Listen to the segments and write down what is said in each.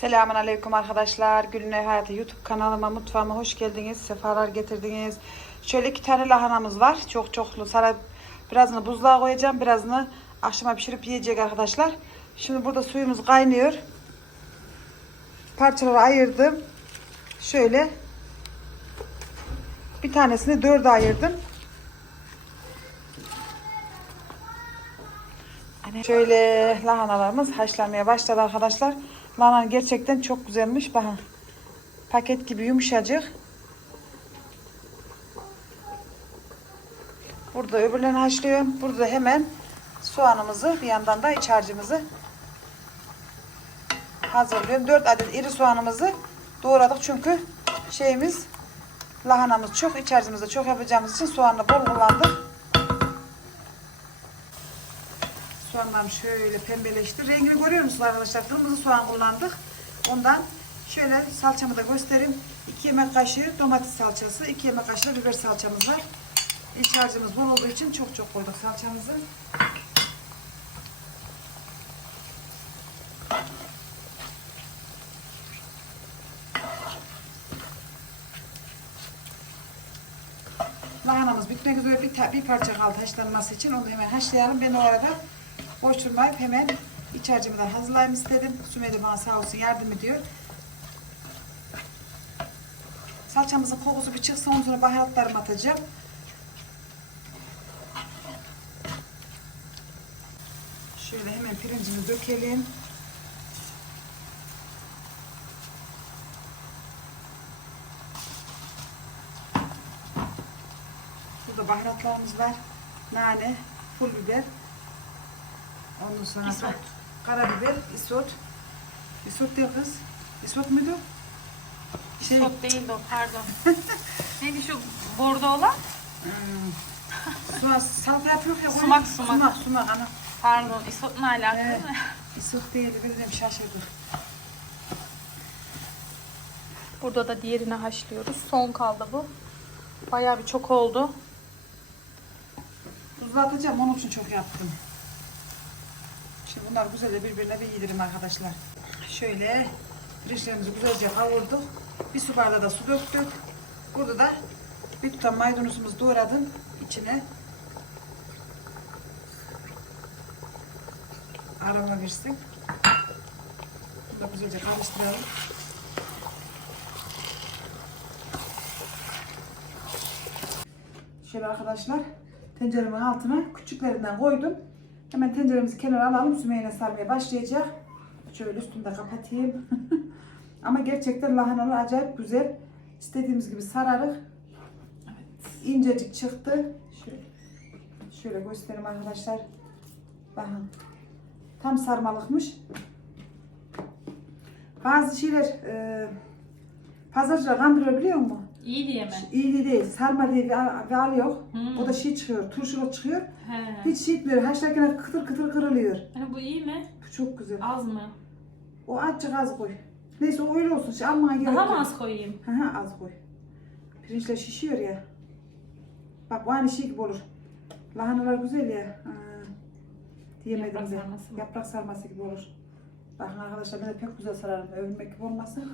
Selamun Aleyküm arkadaşlar. Gülün Hayatı YouTube kanalıma, mutfağıma hoş geldiniz. Sefalar getirdiniz. Şöyle iki tane lahanamız var. Çok çoklu. Sana birazını buzluğa koyacağım. Birazını akşama pişirip yiyecek arkadaşlar. Şimdi burada suyumuz kaynıyor. Parçaları ayırdım. Şöyle bir tanesini dörde ayırdım. Şöyle lahanalarımız haşlanmaya başladı arkadaşlar. Lahana gerçekten çok güzelmiş. Bakın. Paket gibi yumuşacık. Burada öbürlerini haşlıyorum. Burada hemen soğanımızı bir yandan da iç harcımızı hazırlıyorum. 4 adet iri soğanımızı doğradık çünkü şeyimiz lahanamız çok iç harcımızda çok yapacağımız için soğanla bol kullandık. Soğanlarım şöyle pembeleşti. Rengini görüyor musunuz arkadaşlar? Kırmızı soğan kullandık. Ondan şöyle salçamı da göstereyim. 2 yemek kaşığı domates salçası, 2 yemek kaşığı biber salçamız var. İç harcımız bol olduğu için çok çok koyduk salçamızı. Lahanamız bitmek üzere bir, bir parça kaldı haşlanması için. Onu hemen haşlayalım. Ben o arada boş durmayıp hemen iç harcımı da hazırlayayım istedim. Sümeyye bana sağ olsun yardım ediyor. Salçamızın kokusu bir çıksın ondan sonra baharatlarımı atacağım. Şöyle hemen pirincini dökelim. Burada baharatlarımız var. Nane, pul biber. Ondan sonra Isot. karabiber, isot. Isot diyor kız. Isot muydu? Şey, Isot değildi o pardon. Neydi şu bordo olan? hmm, sumak, salata yapıyor ya. Sumak, sumak. Sumak, sumak ana. Pardon isot ne alakalı Evet. değil mi? Isot değildi. Ben dedim şaşırdım. Burada da diğerini haşlıyoruz. Son kaldı bu. Bayağı bir çok oldu. Tuzlu atacağım. Onun için çok yaptım. Şimdi bunlar güzelce birbirine bir yedirim arkadaşlar. Şöyle pirinçlerimizi güzelce kavurduk. Bir su bardağı da su döktük. Burada da bir tutam maydanozumuzu doğradım içine. Aroma versin. Bunu da güzelce karıştıralım. Şöyle arkadaşlar tenceremin altına küçüklerinden koydum. Hemen tenceremizi kenara alalım. Sümeyye sarmaya başlayacak. Şöyle üstünü de kapatayım. Ama gerçekten lahanalar acayip güzel. İstediğimiz gibi sararık. İncecik çıktı. Şöyle, şöyle göstereyim arkadaşlar. Bakın. Tam sarmalıkmış. Bazı şeyler e, pazarcılar kandırıyor biliyor musun? İyi diye mi? İyi değil. Sarma diye bir, al- bir al yok. Hmm. O da şey çıkıyor. Turşuluk çıkıyor. He. Hiç şey etmiyor. Haşlarken kıtır kıtır kırılıyor. Hani bu iyi mi? Bu çok güzel. Az mı? O azıcık az koy. Neyse o öyle olsun. Şey, almaya gerek Daha mı az koyayım? Hı hı az koy. Pirinçler şişiyor ya. Bak bu aynı şey gibi olur. Lahanalar güzel ya. Ha. Diyemedim Yaprak de. sarması? Yaprak sarması gibi olur. Bakın arkadaşlar ben de pek güzel sararım. Övünmek gibi olmasın.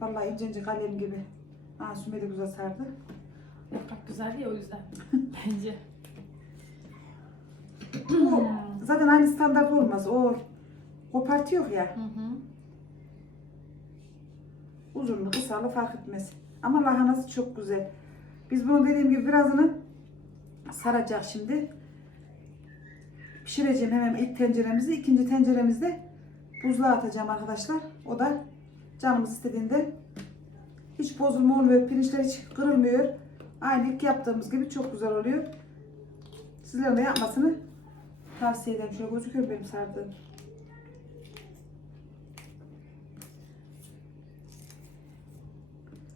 Vallahi ince ince kalem gibi. Ha Süme de güzel sardı. Yaprak güzel ya o yüzden. Bence. Bu zaten aynı standart olmaz. O kopartıyor ya. Hı hı. Uzunluğu kısalığı fark etmez. Ama lahanası çok güzel. Biz bunu dediğim gibi birazını saracak şimdi. Pişireceğim hemen ilk tenceremizi. ikinci tenceremizde buzluğa atacağım arkadaşlar. O da canımız istediğinde hiç bozulma olmuyor. Pirinçler hiç kırılmıyor. Aynı ilk yaptığımız gibi çok güzel oluyor. Sizlerin de yapmasını tavsiye ederim. Şöyle gözüküyor benim sardığım.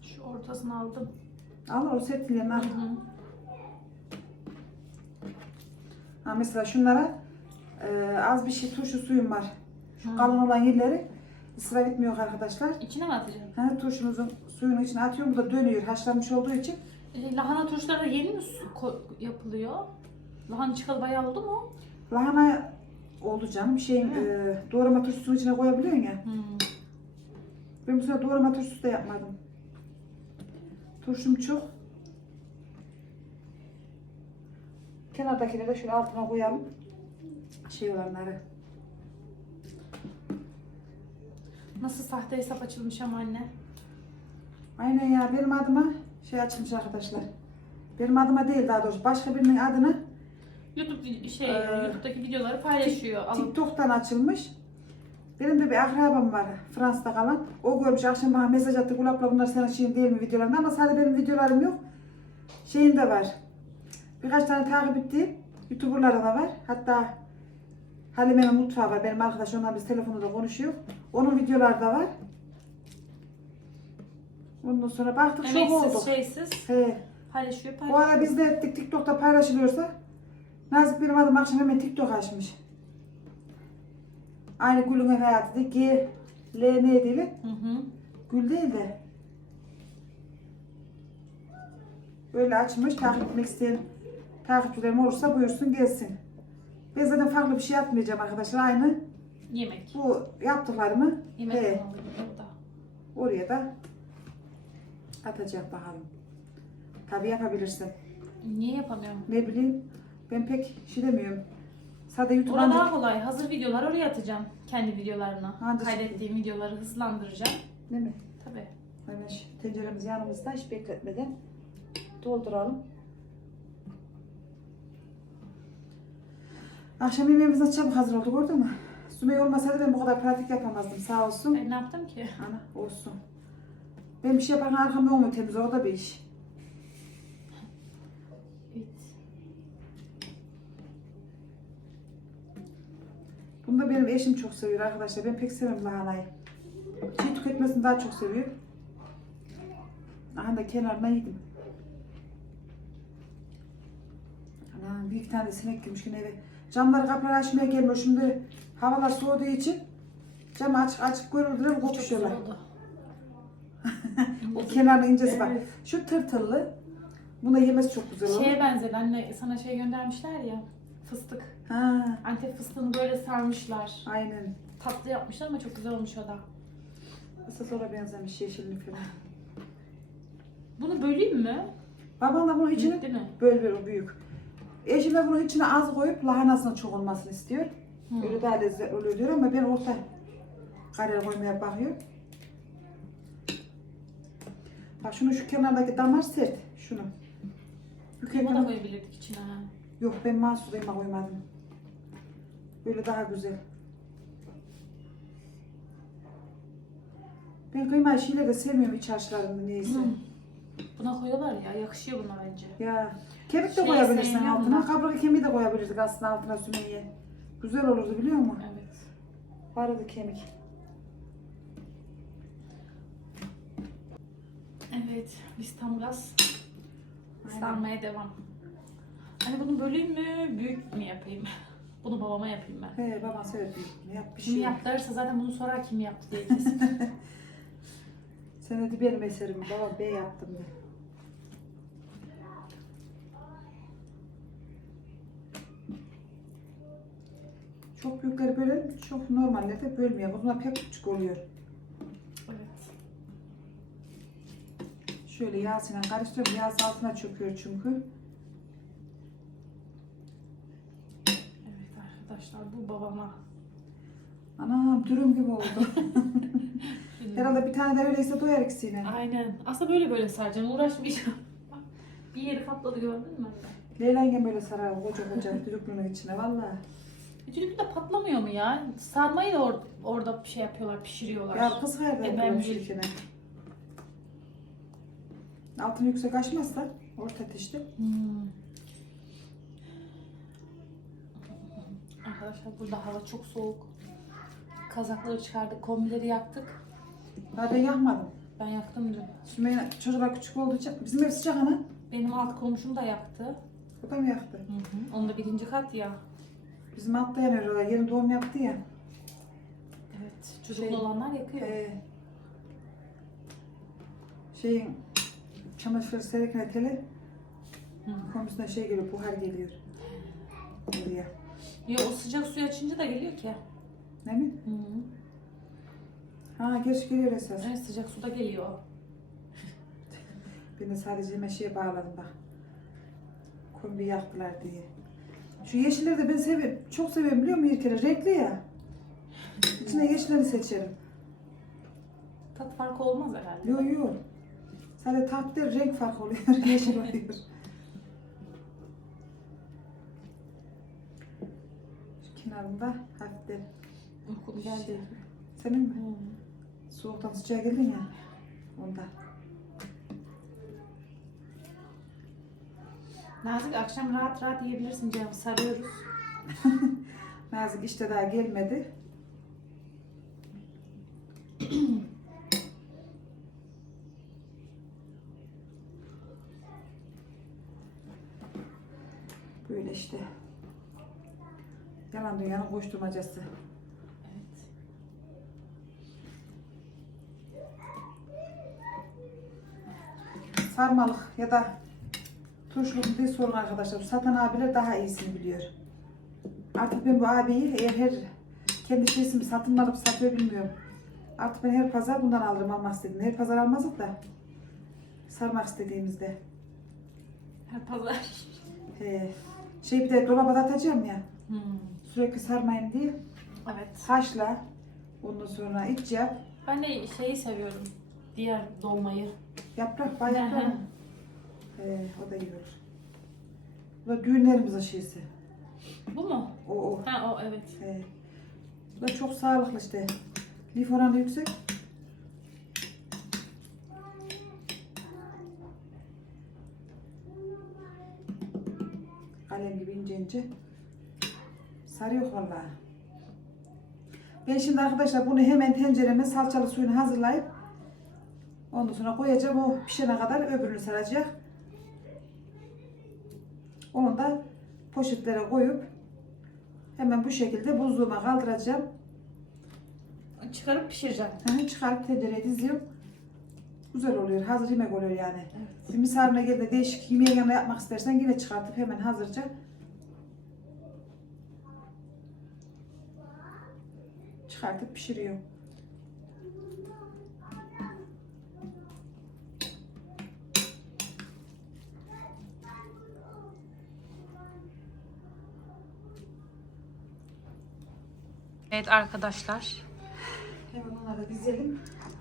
Şu ortasını aldım. Al o al. Hı hı. Ha mesela şunlara e, az bir şey turşu suyum var. Şu kalın olan yerleri ısrar etmiyor arkadaşlar. İçine mi atacağım? Ha, turşumuzun suyunu içine atıyorum. Bu da dönüyor haşlanmış olduğu için. E, lahana turşuları yeni mi su- yapılıyor? Lahana çıkalı bayağı oldu mu? Lahana oldu canım. Şeyin Hı. e, doğrama turşusunun içine koyabiliyorsun ya. Hı. Ben bu sefer doğrama turşusu da yapmadım. Turşum çok. Kenardakileri de şöyle altına koyalım. Şey olanları. Nasıl sahte hesap açılmış ama anne. Aynen ya benim adıma şey açılmış arkadaşlar. Benim adıma değil daha doğrusu başka birinin adına YouTube şey Ee, YouTube'daki videoları paylaşıyor. Alıp TikTok'tan açılmış. Benim de bir akrabam var Fransa'da kalan. O görmüş akşam bana mesaj attı. Kulapla bunlar senin şeyin değil mi videolarında ama sadece benim videolarım yok. Şeyin de var. Birkaç tane takip ettiğim YouTuber'larda da var. Hatta Halime'nin mutfağı var. Benim arkadaş onunla biz telefonda da konuşuyor. Onun videoları da var. Ondan sonra baktık şok emeksiz olduk. şeysiz He. paylaşıyor Bu paylaşıyor. ara biz de ettik TikTok'ta paylaşılıyorsa Nazik benim adım akşam hemen TikTok açmış. Aynı Gül'ün hayatı değil. G, L ne değil? Hı hı. Gül değil de. Böyle açmış. Takip etmek isteyen takipçilerim olursa buyursun gelsin. Ben zaten farklı bir şey yapmayacağım arkadaşlar. Aynı Yemek. bu yaptıklarımı Yemek he, kanalı burada. oraya da atacak bakalım. Tabii yapabilirsin. Niye yapamıyorum? Ne bileyim ben pek şey demiyorum. Sadece YouTube'dan Orada daha kolay. Hazır videolar oraya atacağım. Kendi videolarına. Hadi Kaydettiğim videoları hızlandıracağım. Değil mi? Tabii. Hemen şu tenceremiz yanımızda hiç bekletmeden dolduralım. Akşam yemeğimiz nasıl çabuk hazır oldu gördün mü? Sümeyye olmasaydı ben bu kadar pratik yapamazdım sağ olsun. Ben ne yaptım ki? Ana olsun. Ben bir şey yaparken arkamda olmuyor temiz o da bir iş. Evet. Bunu da benim eşim çok seviyor arkadaşlar. Ben pek sevmem lahanayı. Çiğ tüketmesini daha çok seviyor. Aha da kenarına yedim. Ana iki tane sinek girmiş yine eve. Camları kapıları açmaya gelmiyor. Şimdi havalar soğuduğu için camı açık açık görüldüler Çok güzel kokuşuyorlar. oldu. O kenarın incesi bak. Evet. Şu tırtıllı. Buna yemesi çok güzel olur. Şeye benzedi anne sana şey göndermişler ya. Fıstık. Ha, Antep fıstığını böyle sarmışlar. aynen. Tatlı yapmışlar ama çok güzel olmuş o da. Nasıl sonra benzemiş yeşilini falan. Bunu böleyim mi? Babam da bunun içine değil mi? Böyle böyle o büyük. Eşim de bunun içine az koyup lahanasının çok olmasını istiyor. Hı. Öyle daha lezzetli oluyor diyor ama ben orta kareye koymaya bakıyorum. Bak şunu şu kenardaki damar sert. Şunu. Kıyma da koyabilirdik içine. Yok ben mahsus kıyma koymadım. Böyle daha güzel. Ben kıyma şeyle de sevmiyorum iç harçlarını neyse. Hı. Buna koyuyorlar ya. Yakışıyor buna bence. Ya kemik de Şey koyabilirsin sevmiyorum altına. Kaburga kemiği de koyabilirdik aslında altına Sümeyye. Güzel olurdu biliyor musun? Evet. Vardı kemik. Evet. Biz tam gaz Aynen. sarmaya devam. Hani bunu böleyim mi? Büyük mü yapayım? Bunu babama yapayım ben. He baban sever büyük. Yap bir Kim şey. yaptı derse zaten bunu sorar kim yaptı diye kesin. Sen de benim eserim. Baba bey yaptım de. Çok büyükleri bölelim, çok normalleri de bölmüyor. Bunlar pek küçük oluyor. evet. Şöyle yağsıyla karıştırıyorum. Yağsı altına çöküyor çünkü. Evet arkadaşlar bu babama. Anam dürüm gibi oldu. Herhalde bir tane de öyleyse doyar ikisine. Aynen. Aslında böyle böyle saracağım. Uğraşmayacağım. Bir yeri kapladı gördün mü? Leyla yengem böyle sarar koca koca düdüklünün içine valla. Üçüncü de patlamıyor mu ya? Sarmayı da or- orada bir şey yapıyorlar, pişiriyorlar. Ya kız nerede E, ben yapıyor bil- şirkene? Altını yüksek açmazsa orta ateşte. Hmm. Arkadaşlar burada hava çok soğuk. Kazakları çıkardık, kombileri yaktık. Ben yakmadım. Ben yaktım dün. Sümeyye çocuklar küçük olduğu için bizim ev sıcak ana. Benim alt komşum da yaktı. O da mı yaktı? Onun da birinci kat ya. Bizim altta yanıyor orada. Yeni doğum yaptı ya. Evet. Çocuklu Şey, olanlar yakıyor. Ee, şeyin çamaşır serikine teli Hı. komisine şey geliyor, buhar geliyor. Oraya. Ya o sıcak suyu açınca da geliyor ki. Ne mi? Hı. Ha geç geliyor esas. Evet, sıcak suda geliyor. Ben de sadece meşeye bağladım bak. Kombi yaktılar diye. Şu yeşilleri de ben seviyorum. Çok seviyorum biliyor musun İlker'e? Renkli ya. İçine yeşilleri seçerim. Tat farkı olmaz herhalde. Yok yok. Sadece tatlı renk farkı oluyor. Yeşil oluyor. Şu kenarında hafiften. Uykum geldi. Senin mi? Hmm. Soğuktan sıcağa geldin ya. Ondan. Nazik akşam rahat rahat yiyebilirsin canım. Sarıyoruz. Nazik işte daha gelmedi. Böyle işte. Dünyanın koşturmacası. Evet. Sarmalık ya da turşuluk diye sorun arkadaşlar. Satan abiler daha iyisini biliyor. Artık ben bu abiyi eğer her kendi şeysimi satın alıp satıyor bilmiyorum. Artık ben her pazar bundan alırım almak istediğimde. Her pazar almazdık da sarmak istediğimizde. Her pazar. Ee, şey bir de dolaba da atacağım ya. Hmm. Sürekli sarmayayım diye. Evet. Haşla. Ondan sonra iç yap. Ben de şeyi seviyorum. Diğer dolmayı. Yaprak bay yaprak. Hı. Ee, o da iyi olur. Bu da düğünlerimizin şeysi. Bu mu? O o. Ha o evet. Ee, bu da çok sağlıklı işte. Lif oranı yüksek. Kalem gibi ince ince. Sarıyor vallahi. Ben şimdi arkadaşlar bunu hemen tencereme salçalı suyunu hazırlayıp ondan sonra koyacağım. O pişene kadar öbürünü saracak. Onu da poşetlere koyup hemen bu şekilde buzluğuma kaldıracağım. Çıkarıp pişireceğim. Hemen çıkarıp tencereye diziyorum. Güzel oluyor. Hazır yemek oluyor yani. Evet. Bir misafirine de değişik yemeğin yanına yapmak istersen yine çıkartıp hemen hazırca. Çıkartıp pişiriyor. Evet arkadaşlar. Hemen onları da dizelim.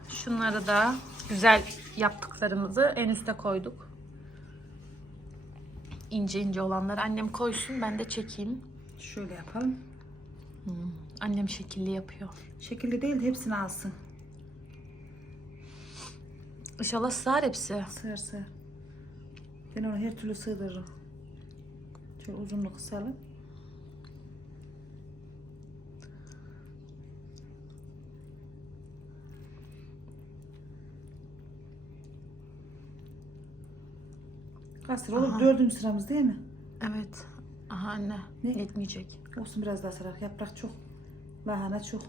Şunları da güzel yaptıklarımızı en üste koyduk. İnce ince olanları annem koysun ben de çekeyim. Şöyle yapalım. Hmm, Annem şekilli yapıyor. Şekilli değil de hepsini alsın. İnşallah sığar hepsi. Sığır sığır. Ben onu her türlü sığdırırım. Şöyle uzunluğu kısalım. Kasır olur. Dördüncü sıramız değil mi? Evet. Aha anne. Ne? Yetmeyecek. Olsun biraz daha sırar. Yaprak çok. Lahana çok.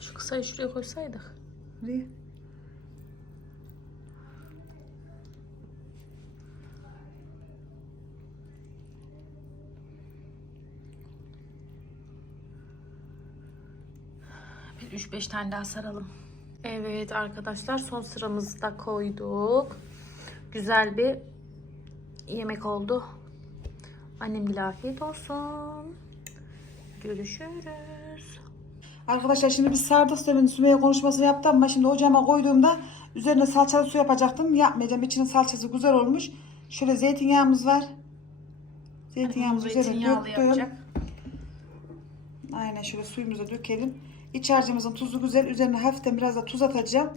Şu kısayı şuraya koysaydık. Buraya. Bir 3-5 tane daha saralım. Evet arkadaşlar son sıramızı da koyduk. Güzel bir yemek oldu. Annemgile afiyet olsun. Görüşürüz. Arkadaşlar şimdi biz sardık demin Sümeyye konuşmasını yaptım ama şimdi ocağıma koyduğumda üzerine salçalı su yapacaktım. Yapmayacağım. İçinin salçası güzel olmuş. Şöyle zeytinyağımız var. Zeytinyağımızı üzerine döktüm. Aynen şöyle suyumuzu dökelim. İç harcımızın tuzu güzel. Üzerine hafiften biraz da tuz atacağım.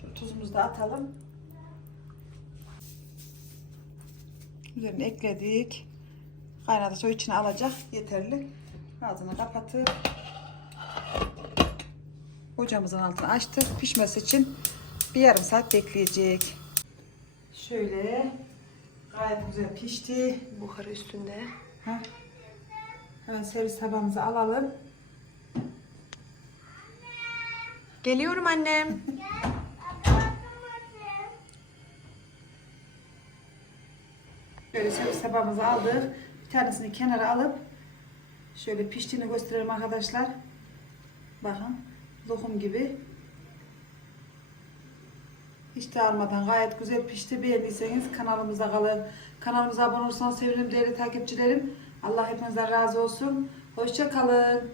Şöyle tuzumuzu da atalım. Üzerine ekledik. Kaynadıkça o içine alacak. Yeterli. Ağzını kapatıp ocağımızın altını açtık. Pişmesi için bir yarım saat bekleyecek. Şöyle gayet güzel pişti. Buharı üstünde. Ha. Hemen servis tabağımızı alalım. Geliyorum annem. Böyle servis tabağımızı aldık. Bir tanesini kenara alıp şöyle piştiğini gösterelim arkadaşlar. Bakın lokum gibi. Hiç dağılmadan gayet güzel pişti. Beğendiyseniz kanalımıza kalın. Kanalımıza abone olursanız sevinirim değerli takipçilerim. Allah hepinizden razı olsun. Hoşça kalın.